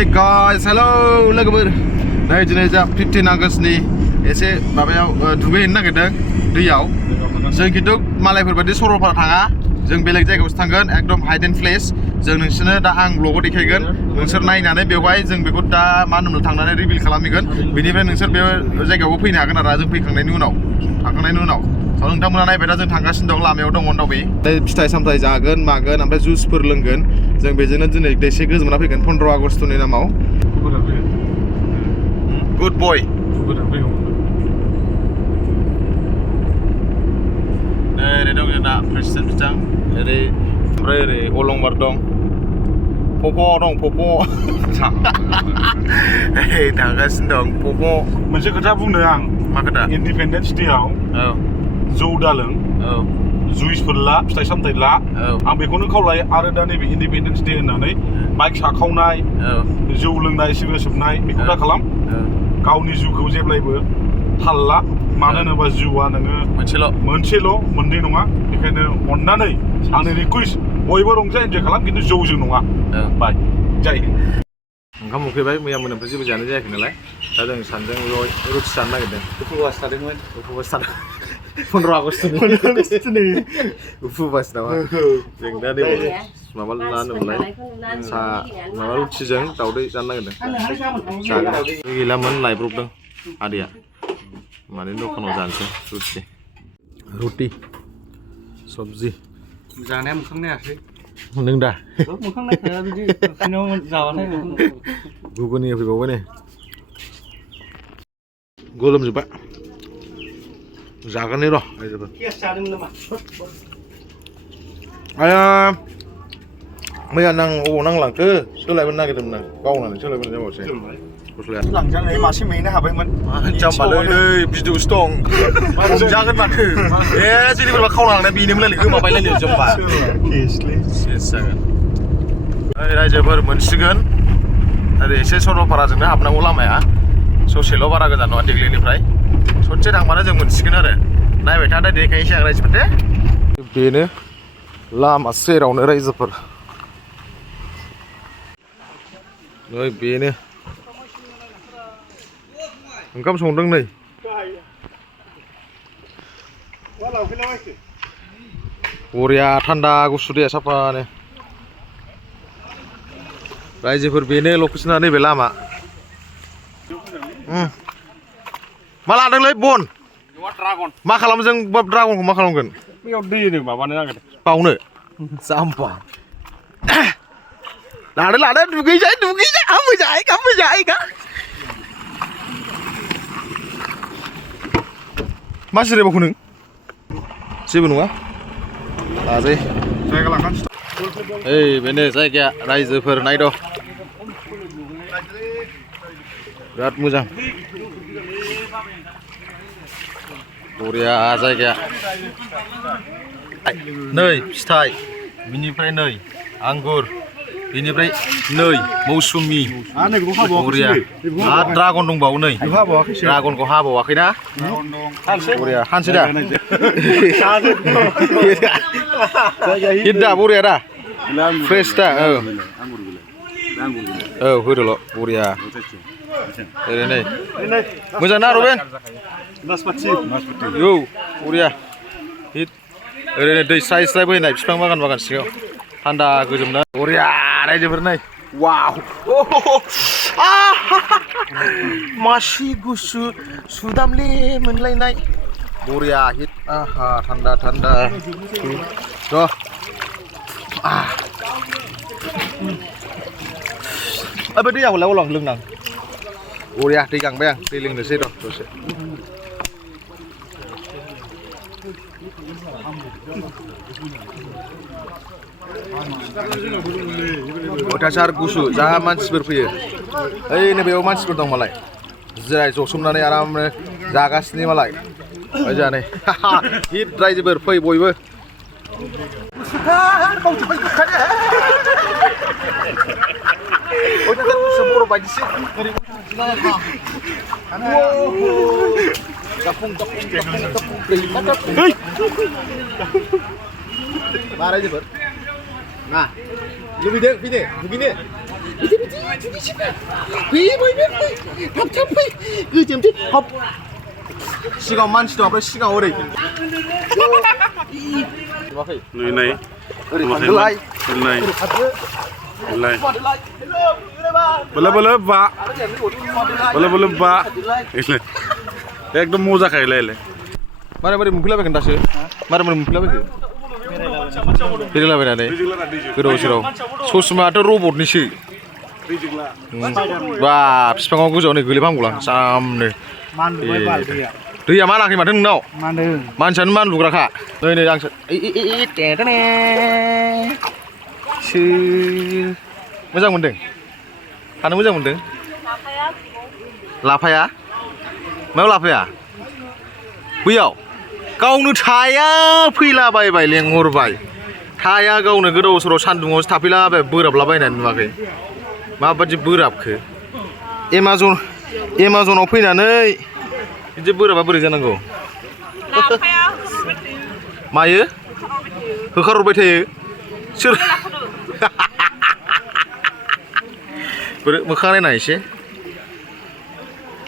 Hey guys, hello लोगोफोर नै दिनै जों 15 आगस्टनि एसे माबायाव दुगैहैनो नागिरदों दैयाव जों खिन्थु मालायफोर बायदि सरलपारा थाङा जों बेलेग जायगायावसो थांगोन एकदम हाइडेन प्लेस जों नोंसोरनो दा आं ब्लगाव देखायगोन नोंसोर नायनानै बेवहाय जों बेखौ दा मा होनोमोन थांनानै रिभिल खालामहैगोन बेनिफ्राय नोंसोर बे जायगायावबो फैनो हागोन आरो जों फैखांनायनि उनाव नोंथांमोना नायबाय दा जों थांगासिनो दं लामायाव दङ दावबे फिथाइ सामथाइ जागोन मागोन ओमफ्राय जुसफोर लोंगोन जों बेजोंनो दिनै एसे गोजोनना फैगोन 15 आगस्टनि नामाव गुड बय ओरै दं जोंना प्रेसिडेन्ट बिथां ओरै ओमफ्राय ओरै अलंबार दं पप' दं पप' थांगासिनो दं पप' मोनसे खोथा बुंनो आं मा खोथा इन्डिपेन्डेन्स डेआव जौ दालों जुइसफोर ला फिथाइ सामथाइ ला आं बेखौनो खावलायो आरो दा नैबे इन्डिपेन्डेन्स डे होननानै बाइक साखावनाय जौ लोंनाय सिगारेट सोबनाय बेखौ दा खालाम गावनि जिउखौ जेब्लायबो थाल ला मानो होनोबा जिउआ नोङो मोनसेल' मोननै नङा बेखायनो अननानै आंनि रिकुवेस्ट बयबो रंजा एन्जय खालाम खिन्थु जौजों नङा बाय जायो ओंखाम उखैबाय मैया मोनानिफ्राय जेबो जानाय जायाखै नालाय दा जों सानजों रुटि जानो नागिरदों उपबास थादोंमोन 15 आगस्टनि उपबास नामा जों दा नै माबा मा होनोमोनलाय माबा रुटिजों दावदै जानो नागिरदों जागोन गैलामोन लायब्रबदों आदैया माने दखानाव जानोसै रुटि सबजि जानाया मोखां नायाखै नों दा मोखां नायखाया बिदि जाबाथाय गुबुननि फैबावबाय नै गोलोमजोब्बाय जागोन र' आया मैया अबाव नांलांखो सोलायबोनो नागिरदोंमोन आं बावनानै सोलायबोनो जाबावसै गस्लाया लांजानाय मासे मैनो हाबायमोन जाम्बालै नै भिडिअ'सो दं हमजागोन माथो जोंनि बोरैबा खावना लांनाय बेनोमोनलाय गोमाबायलायनो जम्बा सेस जागोन रायजोफोर मोनसिगोन ओरै एसे सरलपाराजोंनो हाबनांगौ लामाया ससेल' बारा गोजान नङा देग्लिनिफ्राय ससे थांबानो जों मोनसिगोन आरो नायबाय था दा देखायनोसै आं रायजोफोर दे बेनो लामा सेरावनो रायजोफोर नै बेनो ओंखाम संदों नै बरिया थान्दा गुसु दैया साफानो रायजोफोर बेनो लकेसना नैबे लामा मा लादोंलै बन मा खालामो जों ड्रागनखौ मा खालामगोन बेयाव दै माबानो नागिरदों बावनो जाम्बा लादो दुगैजाय मोजाङै मा जिरायबावखो नों जेबो नङा लाजै जायगा लाखानोसै ओइ बेनो जायगाया रायजोफोर नायद' बिराद मोजां बरिया जायगाया नै फिथाइ बिनिफ्राय नै आंगुर बेनिफ्राय नै मौसुमि बरिया आरो ड्रागन दंबावो नै ड्रागनखौ हाबावाखैना बरिया हानसै दा हिट दा बरिया दा फ्रेस दा औ होदोल' बरिया ओरै नै मोजां ना रबेन औ बरिया हिट ओरैनो दै स्राय स्राय बोहैनाय बिफां बागान सिङाव थान्दा गोजोमना बरिया रायजोफोर नै वाव मासि गुसु सुदामले मोनलायनाय बरिया हिट आहा थान्दा र' बे दैया हलाय अलां लोंनां बरिया दै गांबाय आं दै लोंनोसै र' दसे अयथासार गुसु जा मानसिफोर फैयो ओइ नैबेयाव मानसिफोर दं मालाय जिराय जसोमनानै आरामनो जागासिनो मालाय जानै हिट रायजोफोर फै बयबो बर' बायदिसो मा रायजोफोर मा लुबैदों फैनो दुगैनो सिगाङाव मानसि दं ओमफ्राय सिगाङाव ओरै नै ओरै थांदोलाय बोलो बा एकदम मजा खायलाय मारै मोनफैलाबायगोन दासो मारै मोनफैलाबायखो बेरायलाबायनानै गोदाव सोराव ससमायाथ' रबटनिसो बा बिफाङाव गोजौआव नै गोलैहांगौलां जामनो दैया मानाखै माथो नोंनाव मानसियानो मानलुग्राखा नै आंसो मोजां मोनदों थानो मोजां मोनदों लाफाया मायाव लाफाया बैयाव गावनो थाया फैलाबायबाय लेंहरबाय थाया गावनो गोदाव सोराव सान्दुङावसो थाफैलाबाय बोराबलाबायनानै नुवाखै माबादि बोराबखो एमाजनाव फैनानै बिदि बोराबा बोरै जानांगौ मायो होखारहरबाय थायो सोर मोखां नायना एसे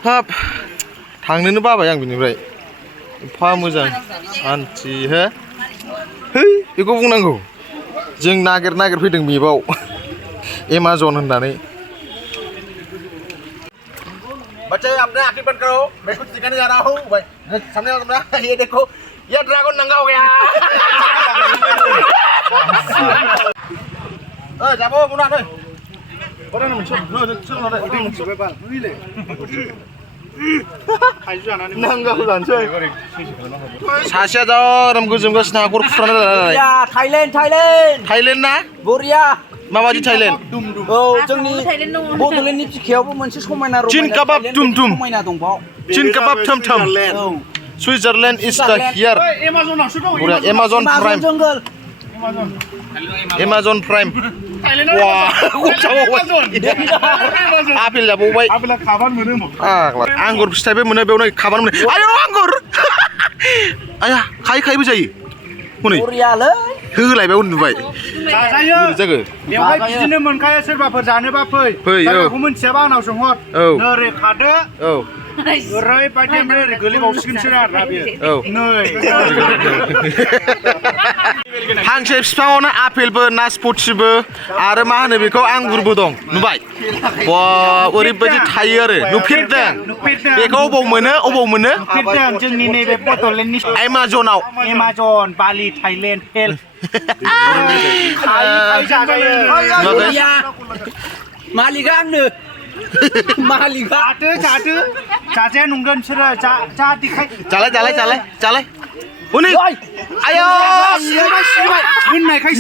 हाब थांनोनो बाबाय आं बिनिफ्राय एफा मोजां सान्थि हो बेखौ बुंनांगौ जों नागिर फैदों मेपआव एमाजन होननानै बच्चे अपने आखिर बंद करो मैं कुछ दिखाने जा रहा हूँ भाई सामने वाला तुमरा ये देखो ये ड्रैगन नंगा हो गया जाबो मुना नै ओरै मोनसे सोलोंनानै ओरै मोनसे बाल बुइले नांगाखौ जानोसै सासेया जा आराम गोजोमगासिनो हाखर खुरनानै थाइलेण्ड ना बरिया माबादि थाइलेण्ड औ जोंनि बड'लेण्डनि बिखायावबो मोनसे समायना चिन काबाब टुमटुम समायना दं बाव चिन काबाब थमथम सुइजारलेण्ड इज द हियर बरिया एमाजन प्राइम वा आपेल जाबावबाय आंगुर फिथाइबो मोनो बेयावनो खाबान मोनो आयौ आंगुर आया खायबो जायो हनै होलायबाय उन्दुबाय जाजायो बेवहाय बिदिनो मोनखायो सोरबाफोर जानोबा फै जायगाखौ मोनथियाबा आंनाव सोंहर नोरै खादो ओरैबायदि ओमफ्राय ओरै गोलैबावसिगोनसो आरोना बेयो फांसे बिफाङावनो आपेलबो नासपतिबो आरो मा होनो बेखौ आंगुरबो दं नुबाय बा ओरैबायदि थायो आरो नुफेरदों बेखौ अबाव मोनो जोंनि नैबे बड'लेण्डनि एमाजनाव एमाजन बालि थाइलेण्ड हेल्प मालिका आंनो मालिका जाजाया नंगोन बिसोरो जा देखाय जालाय हनै आयौ मोननायखाय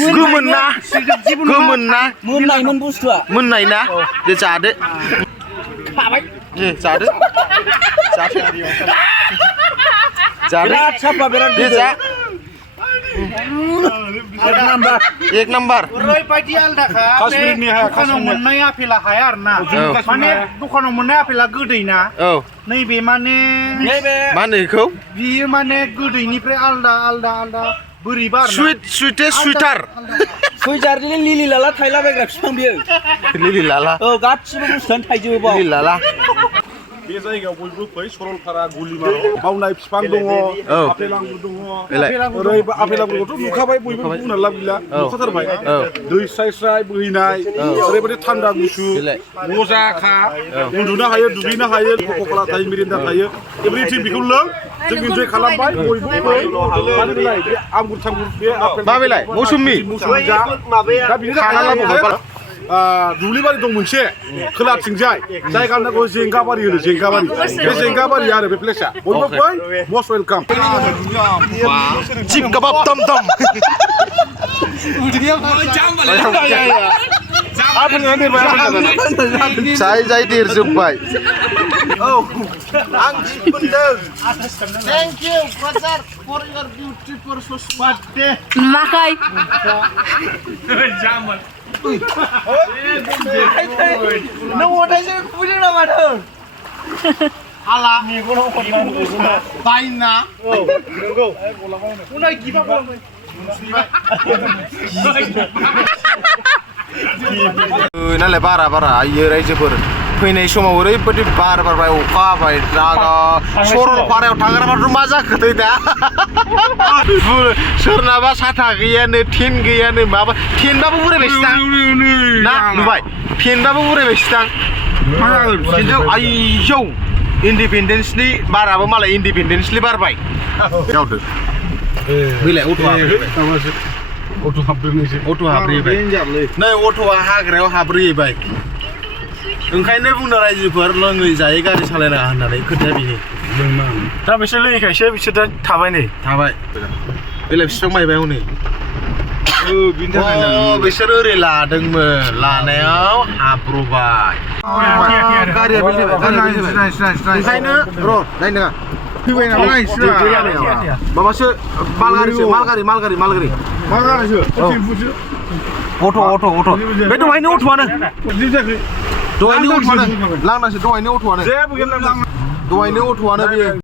गोमोन ना मोननायमोन बुस्थुआ मोननाय ना दे जादो जादो बिराद साफा बिराद दे जा एक नम्बर ओरैबायदि आलदाखा दखानाव मोननाय आपेला हाया आरोना माने दखानाव मोननाय आपेला गोदैना नैबे माने मा होनो बेखौ बियो माने गोदैनिफ्राय आलदा बोरैबा सुइटार सुइजारलेण्ड लिलि लाला थायलाबायग्रा बिफां बियो लिलि लाला औ गासिबो बुस्थुआनो थाइजोबो बाव लिलि लाला बे जायगायाव बयबो फै सरलपारा गुलिमाराव बावनाय बिफां दङ आपेल आंगुर दङ ओरै आपेल आंगुरखौथ' नुखाबाय बयबो बुंनानै लाब गैला नुखाथारबाय दै स्राय बोहैनाय ओरैबायदि थान्दा गुसु मजाखा उन्दुनो हायो दुगैनो हायो कक'कला थायो मिरिन्दा थायो एभ्रिथिं बेखौ लों जों इन्जय खालामबाय बयबो फै मानो बेलाय बे आंगुर थांगुर बे आपेल मा बेलाय मौसुमि जा दा बिनि थाखाय दुब्लिबारि दं मोनसे खोलाथिंजाय जायगा नांगौ जेंगाबारि होनो जेंगाबारि बे जेंगाबारि आरो बे प्लेसआ बयबो फै मस्ट वेलकाम चिन काबाब टमटम जाय देरजोब्बाय आं जि मोनदों thank you brother for your beautiful ससमा दे नुवाखै नों अन्थाइसो खुबैदों ना माथो हाला मेगनाव बायना नंगौ उनाय गिबा नालाय बारा आयो रायजोफोर फैनाय समाव ओरैबायदि बार बारबाय अखा हाबाय जागा सरलपारायाव थांग्राफ्राथ' मा जाखोथाय दा सोरनाबा साथा गैयानो टेन गैयानो माबा टेनबाबो उरायबायसोदां ना नुबाय टेनबाबो उरायबायसोदां खिन्थु आयौ इन्डिपेन्डेन्सनि बाराबो मालाय इन्डिपेन्डेन्सलि बारबाय गावदो बैलाय अट' हाबग्रोनोसै अट' हाब्रेबाय नै अट'आ हाग्रायाव हाब्रेबाय ओंखायनो बुंदों रायजोफोर लोङै जायै गारि सालायनाङा होननानै खोथाया बेनो दा बिसोर लोङैखायसो बिसोर दा थाबाय बेलाय बिसिबां माइबाय हनै बिसोर ओरै लादोंमोन लानायाव हाब्रबाय गारिया ओंखायनो र' नाय नङा फैबाय नालाय माबासो मालगारि अट' बे दहायनि अट'आनो लांनासो दहायनि अट'आनो बेयो